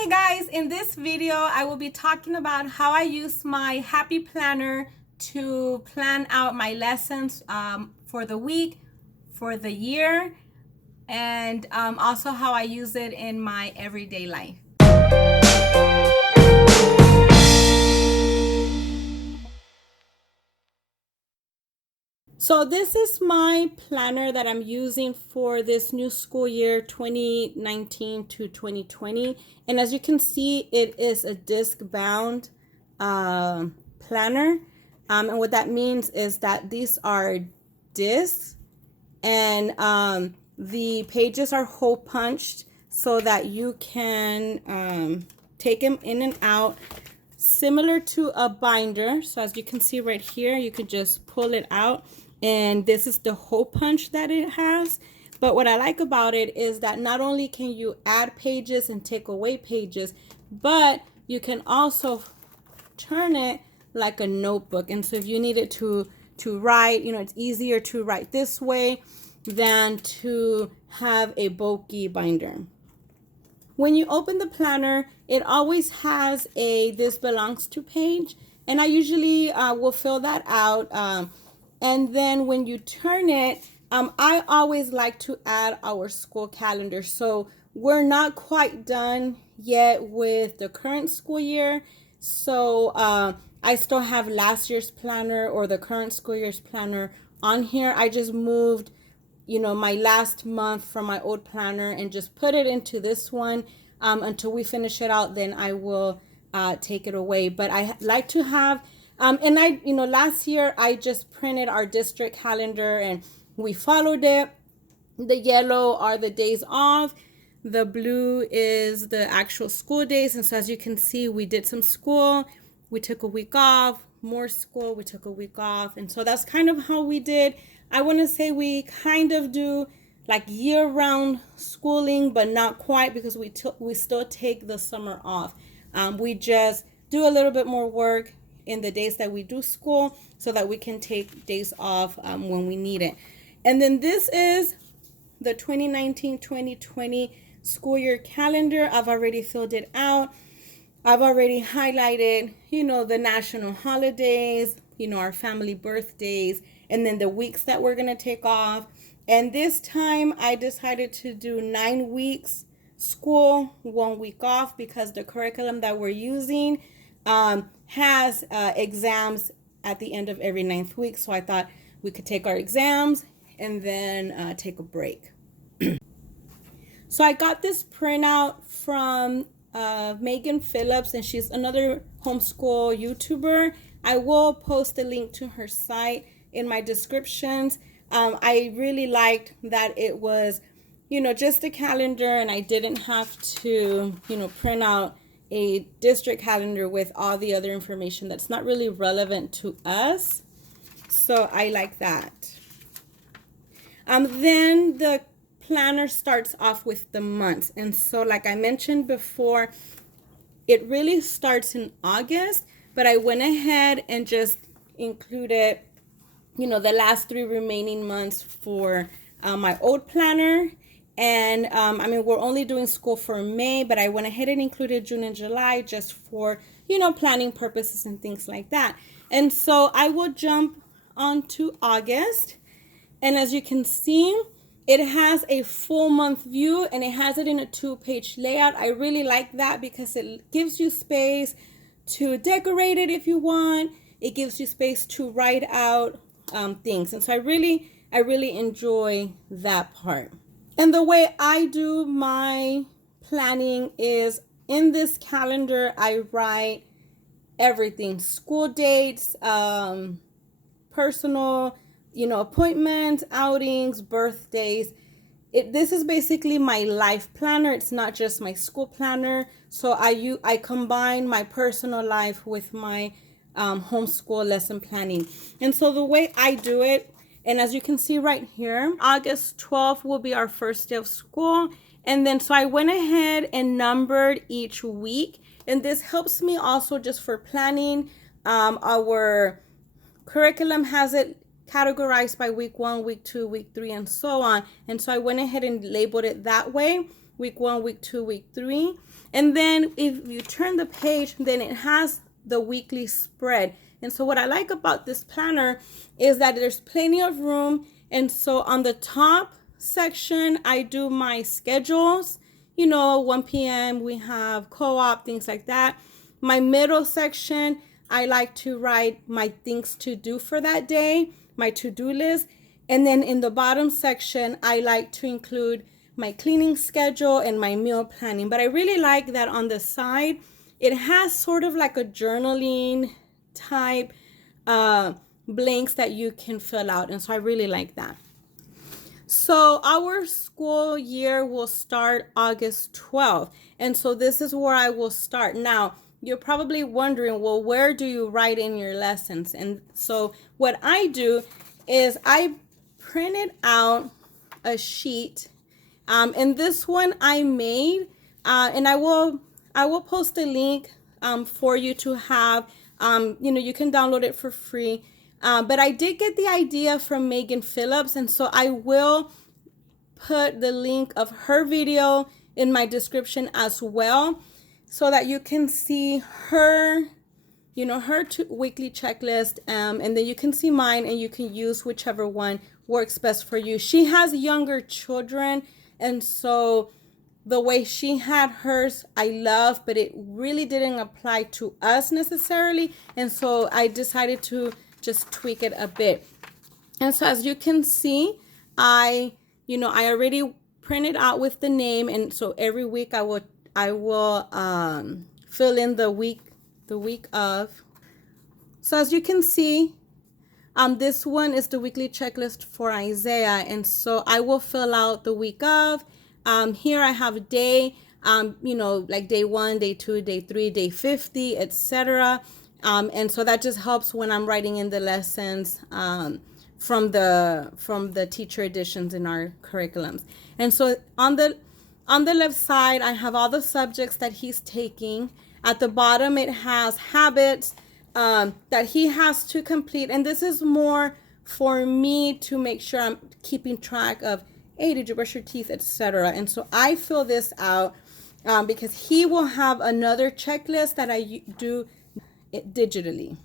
Hey guys, in this video I will be talking about how I use my Happy Planner to plan out my lessons for the week, for the year, and also how I use it in my everyday life. So this is my planner that I'm using for this new school year 2019 to 2020. And as you can see, it is a disc bound planner. And what that means is that these are discs and the pages are hole punched so that you can take them in and out, similar to a binder. So as you can see right here, you could just pull it out, and this is the hole punch that it has. But what I like about it is that not only can you add pages and take away pages, but you can also turn it like a notebook. And so if you needed to write, it's easier to write this way than to have a bulky binder. When you open the planner, it always has a "this belongs to" page, and I usually will fill that out. And then when you turn it, I always like to add our school calendar. So we're not quite done yet with the current school year. So I still have last year's planner or the current school year's planner on here. I just moved my last month from my old planner and just put it into this one until we finish it out. Then I will take it away. But I like to have and last year I just printed our district calendar and we followed it. The yellow are the days off. The blue is the actual school days. And so as you can see, we did some school. We took a week off, more school, we took a week off. And so that's kind of how we did. I want to say we kind of do like year-round schooling, but not quite, because we still take the summer off. We just do a little bit more work in the days that we do school so that we can take days off when we need it. And then this is the 2019-2020 school year calendar. I've already filled it out. I've already highlighted, the national holidays, our family birthdays, and then the weeks that we're going to take off. And this time I decided to do 9 weeks school, 1 week off, because the curriculum that we're using has exams at the end of every 9th week. So I thought we could take our exams and then take a break. So I got this printout from Megan Phillips, and she's another homeschool YouTuber. I will post a link to her site in my descriptions. I really liked that it was, just a calendar, and I didn't have to, print out a district calendar with all the other information that's not really relevant to us. So I like that. Then the planner starts off with the months. And so like I mentioned before, it really starts in August, but I went ahead and just included, the last 3 remaining months for my old planner. And we're only doing school for May, but I went ahead and included June and July just for, planning purposes and things like that. And so I will jump on to August. And as you can see, it has a full month view, and it has it in a 2-page layout. I really like that because it gives you space to decorate it if you want. It gives you space to write out things. And so I really enjoy that part. And the way I do my planning is in this calendar, I write everything: school dates, personal, appointments, outings, birthdays. This is basically my life planner. It's not just my school planner. So I combine my personal life with my homeschool lesson planning. And so the way I do it, and as you can see right here, August 12th will be our first day of school. And then so I went ahead and numbered each week. And this helps me also just for planning. Our curriculum has it categorized by week 1, week 2, week 3, and so on. And so I went ahead and labeled it that way: week 1, week 2, week 3. And then if you turn the page, then it has the weekly spread. And so what I like about this planner is that there's plenty of room. And so on the top section, I do my schedules. 1 p.m. we have co-op, things like that. My middle section, I like to write my things to do for that day, my to-do list. And then in the bottom section, I like to include my cleaning schedule and my meal planning. But I really like that on the side, it has sort of like a journaling type blanks that you can fill out. And so I really like that. So our school year will start August 12th. And so this is where I will start. Now, you're probably wondering, well, where do you write in your lessons? And so what I do is I printed out a sheet. And this one I made, and I will post a link for you to have. You can download it for free. But I did get the idea from Megan Phillips, and so I will put the link of her video in my description as well, so that you can see her, her weekly checklist, and then you can see mine, and you can use whichever one works best for you. She has younger children, and so the way she had hers, I love, but it really didn't apply to us necessarily, and so I decided to just tweak it a bit. And so as you can see, I already printed out with the name, and so every week I will fill in the week of. So as you can see, this one is the weekly checklist for Isaiah, and so I will fill out the week of. Here I have day, like day 1, day 2, day 3, day 50, etc. And so that just helps when I'm writing in the lessons from the teacher editions in our curriculums. And so on the left side, I have all the subjects that he's taking. At the bottom, it has habits that he has to complete. And this is more for me to make sure I'm keeping track of, hey, did you brush your teeth, etc. And so I fill this out because he will have another checklist that I do it digitally.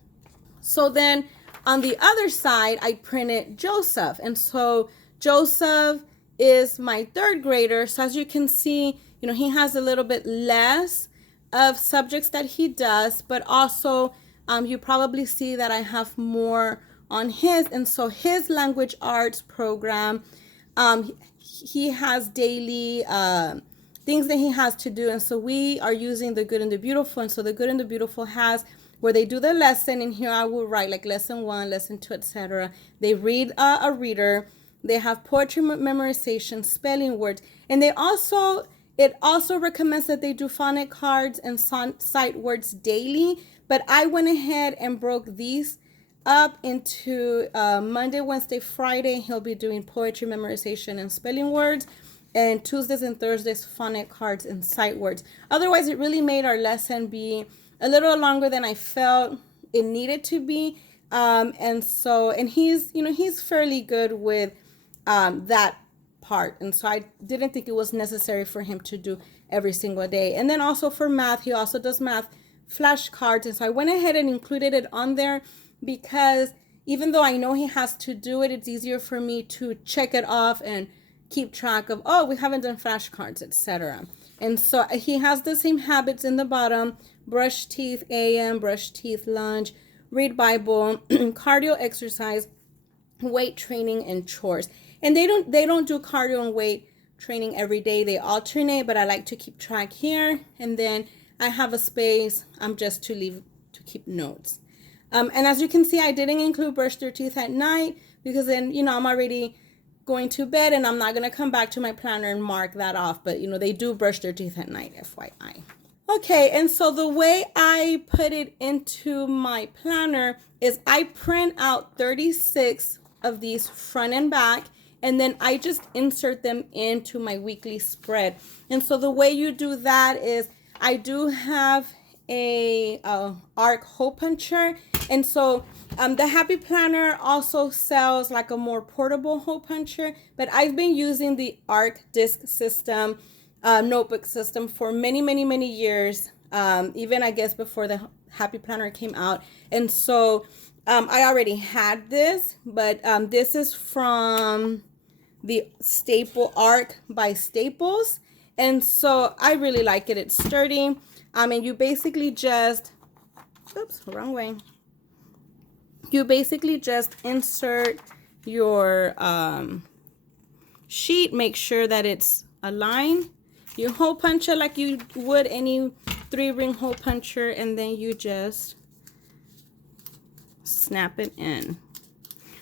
So then on the other side, I printed Joseph. And so Joseph is my 3rd grader. So as you can see, he has a little bit less of subjects that he does, but also you probably see that I have more on his. And so his language arts program, he has daily things that he has to do. And so we are using the Good and the Beautiful. And so the Good and the Beautiful has where they do the lesson, and here I will write like lesson 1, lesson 2, etc. They read a reader. They have poetry memorization, spelling words, and it also recommends that they do phonic cards and sight words daily. But I went ahead and broke these up into Monday, Wednesday, Friday. He'll be doing poetry memorization and spelling words, and Tuesdays and Thursdays phonic cards and sight words. Otherwise, it really made our lesson be a little longer than I felt it needed to be. And he's fairly good with that part. And so I didn't think it was necessary for him to do every single day. And then also for math, he also does math flashcards. And so I went ahead and included it on there because even though I know he has to do it, it's easier for me to check it off and keep track of, oh, we haven't done flashcards, etc. And so he has the same habits in the bottom: brush teeth AM, brush teeth lunch, read Bible, cardio exercise, weight training, and chores. And they don't do cardio and weight training every day. They alternate, but I like to keep track here. And then I have a space just to keep notes. And as you can see, I didn't include brush their teeth at night because then, I'm already going to bed and I'm not going to come back to my planner and mark that off. But, they do brush their teeth at night, FYI. Okay, and so the way I put it into my planner is I print out 36 of these front and back, and then I just insert them into my weekly spread. And so the way you do that is I do have a ARC hole puncher, and so the Happy Planner also sells like a more portable hole puncher, but I've been using the ARC disc system notebook system for many, many, many years. Even I guess before the Happy Planner came out. And so I already had this, but this is from the Staple Arc by Staples. And so I really like it. It's sturdy. And you basically just, oops, wrong way. You basically just insert your sheet, make sure that it's aligned. You hole punch it like you would any 3-ring hole puncher, and then you just snap it in.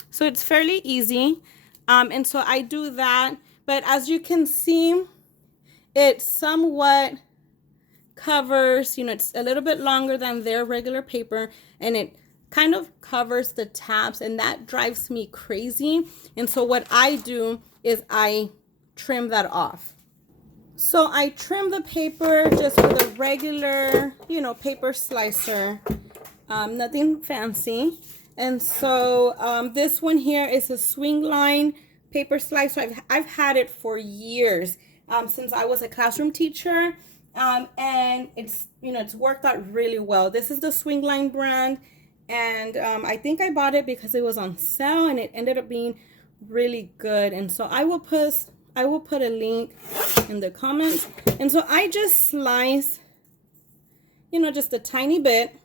So it's fairly easy. And so I do that, but as you can see, it somewhat covers, you know, it's a little bit longer than their regular paper, and it kind of covers the tabs, and that drives me crazy. And so what I do is I trim that off. So I trim the paper just with a regular, you know, paper slicer, nothing fancy. And so this one here is a swing line paper slicer. I've had it for years, since I was a classroom teacher, and it's, you know, it's worked out really well. This is the Swing Line brand, and I think I bought it because it was on sale, and it ended up being really good. And so I will put a link in the comments. And so I just slice, you know, just a tiny bit,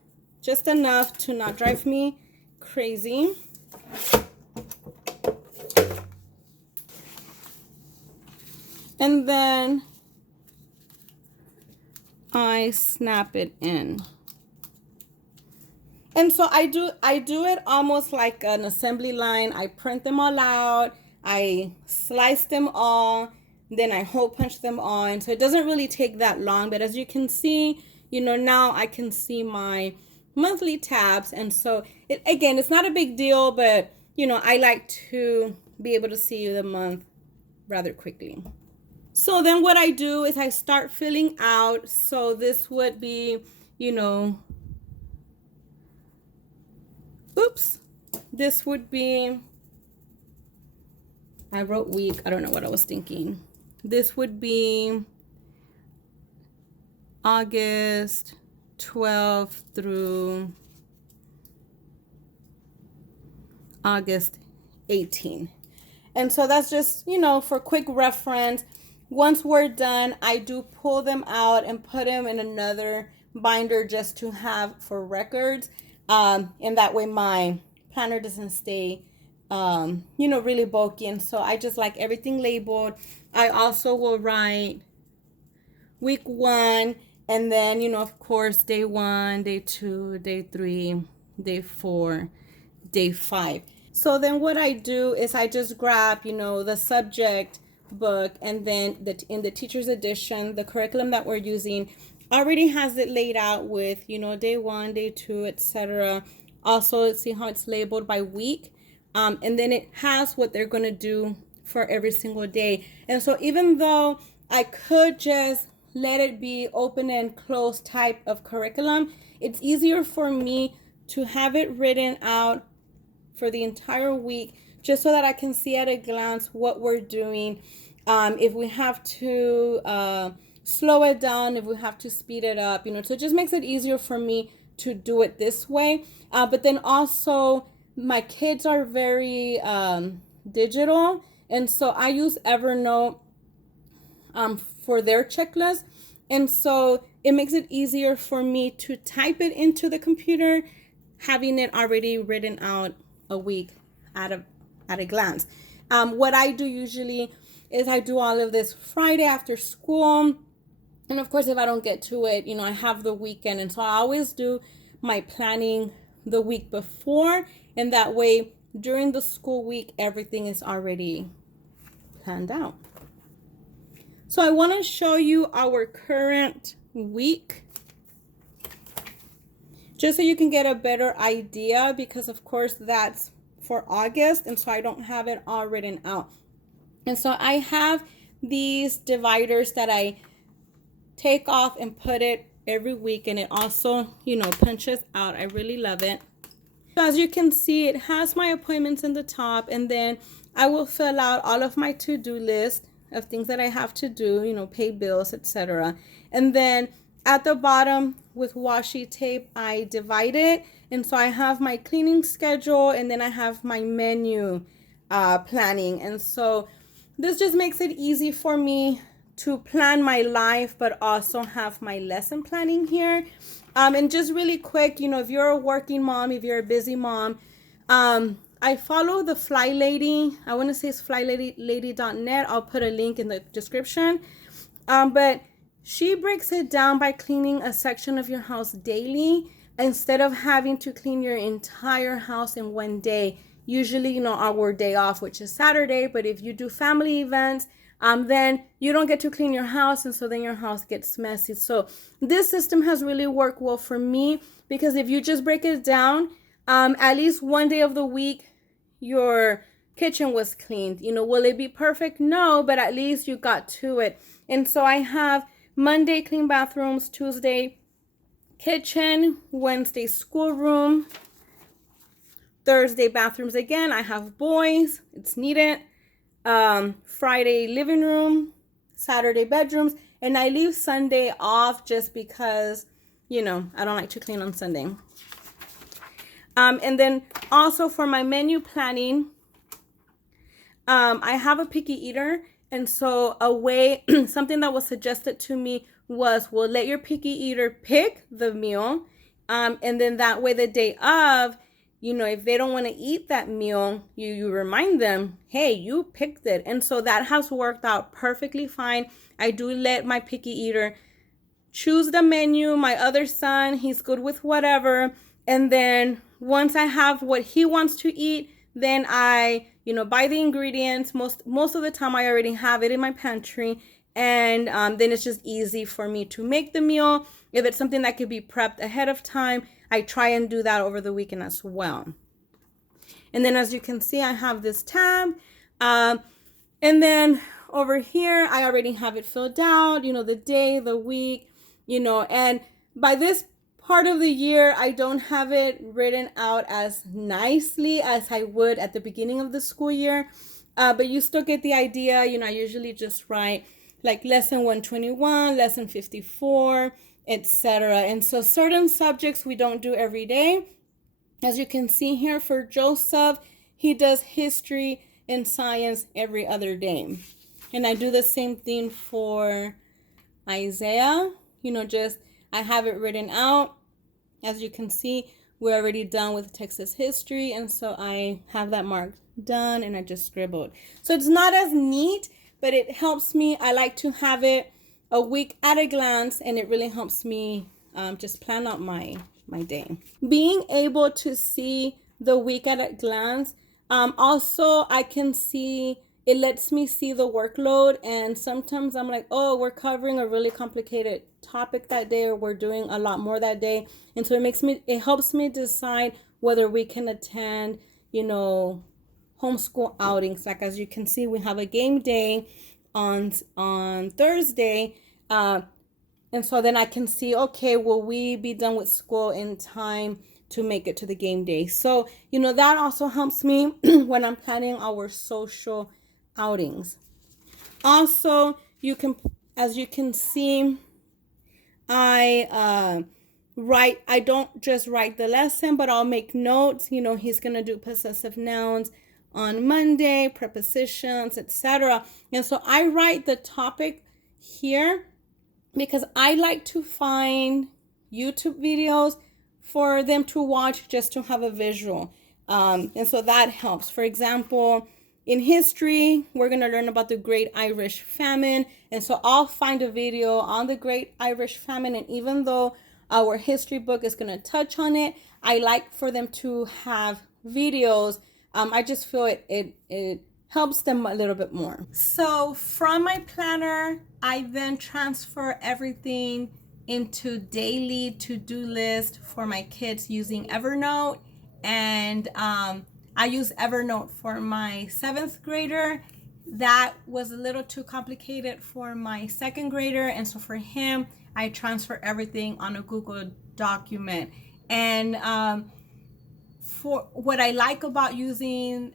just enough to not drive me crazy. And then I snap it in. And so I do it almost like an assembly line. I print them all out, I slice them all, then I hole punch them on. So it doesn't really take that long, but as you can see, you know, now I can see my monthly tabs. And so it, again, it's not a big deal, but you know, I like to be able to see the month rather quickly. So then what I do is I start filling out. So this would be, you know, oops, this would be, I wrote week, I don't know what I was thinking. This would be August 12th through August 18th. And so that's just, you know, for quick reference. Once we're done, I do pull them out and put them in another binder just to have for records. And that way my planner doesn't stay, you know, really bulky. And so I just like everything labeled. I also will write week 1, and then, you know, of course, day 1, day 2, day 3, day 4, day 5. So then what I do is I just grab, you know, the subject book, and then in the teacher's edition, the curriculum that we're using already has it laid out with, you know, day 1, day 2, etc. Also, see how it's labeled by week, and then it has what they're going to do for every single day. And so even though I could just let it be open and close type of curriculum, it's easier for me to have it written out for the entire week, just so that I can see at a glance what we're doing. If we have to slow it down, if we have to speed it up, you know, so it just makes it easier for me to do it this way. But then also my kids are very digital, and so I use Evernote for their checklist. And so it makes it easier for me to type it into the computer, having it already written out a week at a glance. What I do usually is I do all of this Friday after school. And of course, if I don't get to it, you know, I have the weekend. And so I always do my planning the week before. And that way, during the school week, everything is already planned out. So I want to show you our current week, just so you can get a better idea, because of course that's for August, and so I don't have it all written out. And so I have these dividers that I take off and put it every week, and it also, you know, punches out. I really love it. So as you can see, it has my appointments in the top, and then I will fill out all of my to-do list of things that I have to do, you know, pay bills, etc. And then at the bottom with washi tape, I divide it. And so I have my cleaning schedule, and then I have my menu planning. And so this just makes it easy for me to plan my life, but also have my lesson planning here. And just really quick, you know, if you're a working mom, if you're a busy mom, I follow the Fly Lady. I want to say it's flylady.net. I'll put a link in the description. But she breaks it down by cleaning a section of your house daily instead of having to clean your entire house in one day. Usually, you know, our day off, which is Saturday. But if you do family events, then you don't get to clean your house, and so then your house gets messy. So this system has really worked well for me, because if you just break it down, at least one day of the week, your kitchen was cleaned. You know, will it be perfect? No, but at least you got to it. And so I have Monday clean bathrooms, Tuesday kitchen, Wednesday schoolroom, Thursday bathrooms again. I have boys, it's needed. Friday living room, Saturday bedrooms, and I leave Sunday off just because, you know, I don't like to clean on Sunday. And then also for my menu planning, I have a picky eater. And so something that was suggested to me was, well, let your picky eater pick the meal. And then that way the day of, you know, if they don't want to eat that meal, you remind them, hey, you picked it. And so that has worked out perfectly fine. I do let my picky eater choose the menu. My other son, he's good with whatever. And then once I have what he wants to eat, then I, you know, buy the ingredients. Most of the time I already have it in my pantry. And then it's just easy for me to make the meal. If it's something that could be prepped ahead of time, I try and do that over the weekend as well. And then as you can see, I have this tab. And then over here, I already have it filled out, you know, the day, the week, you know, and by this part of the year, I don't have it written out as nicely as I would at the beginning of the school year. But you still get the idea. You know, I usually just write like lesson 121, lesson 54, etc. And so certain subjects we don't do every day. As you can see here for Joseph, he does history and science every other day. And I do the same thing for Isaiah. You know, just I have it written out. As you can see, we're already done with Texas history. And so I have that marked done, and I just scribbled. So it's not as neat, but it helps me. I like to have it a week at a glance, and it really helps me just plan out my day. Being able to see the week at a glance, also I can see, it lets me see the workload, and sometimes I'm like, oh, we're covering a really complicated topic that day, or we're doing a lot more that day. And so it helps me decide whether we can attend, you know, homeschool outings. Like as you can see, we have a game day on Thursday. And so then I can see, okay, will we be done with school in time to make it to the game day? So, you know, that also helps me when I'm planning our social outings. Also, as you can see, I don't just write the lesson, but I'll make notes. You know, he's going to do possessive nouns on Monday, prepositions, etc. And so I write the topic here because I like to find YouTube videos for them to watch just to have a visual. And so that helps. For example, in history, we're going to learn about the Great Irish Famine. And so I'll find a video on the Great Irish Famine. And even though our history book is going to touch on it, I like for them to have videos. I just feel it helps them a little bit more. So from my planner, I then transfer everything into daily to-do list for my kids using Evernote. And I use Evernote for my 7th grader. That was a little too complicated for my 2nd grader. And so for him, I transfer everything on a Google document. And for what I like about using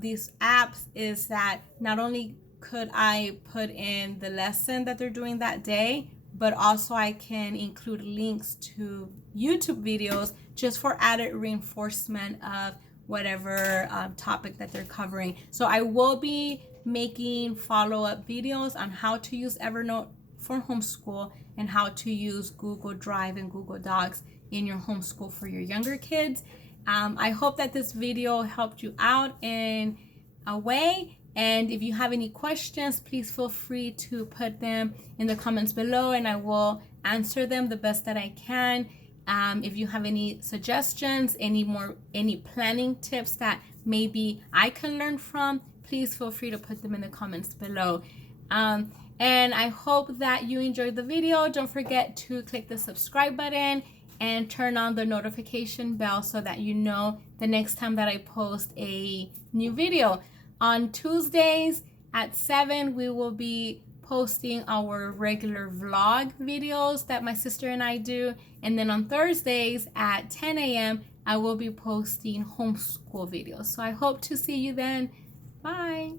these apps is that not only could I put in the lesson that they're doing that day, but also I can include links to YouTube videos just for added reinforcement of whatever topic that they're covering. So I will be making follow-up videos on how to use Evernote for homeschool and how to use Google Drive and Google Docs in your homeschool for your younger kids. I hope that this video helped you out in a way. And if you have any questions, please feel free to put them in the comments below and I will answer them the best that I can. If you have any suggestions, any planning tips that maybe I can learn from, please feel free to put them in the comments below. And I hope that you enjoyed the video. Don't forget to click the subscribe button and turn on the notification bell so that you know the next time that I post a new video. On Tuesdays at 7, we will be posting our regular vlog videos that my sister and I do. And then on Thursdays at 10 a.m., I will be posting homeschool videos. So I hope to see you then. Bye.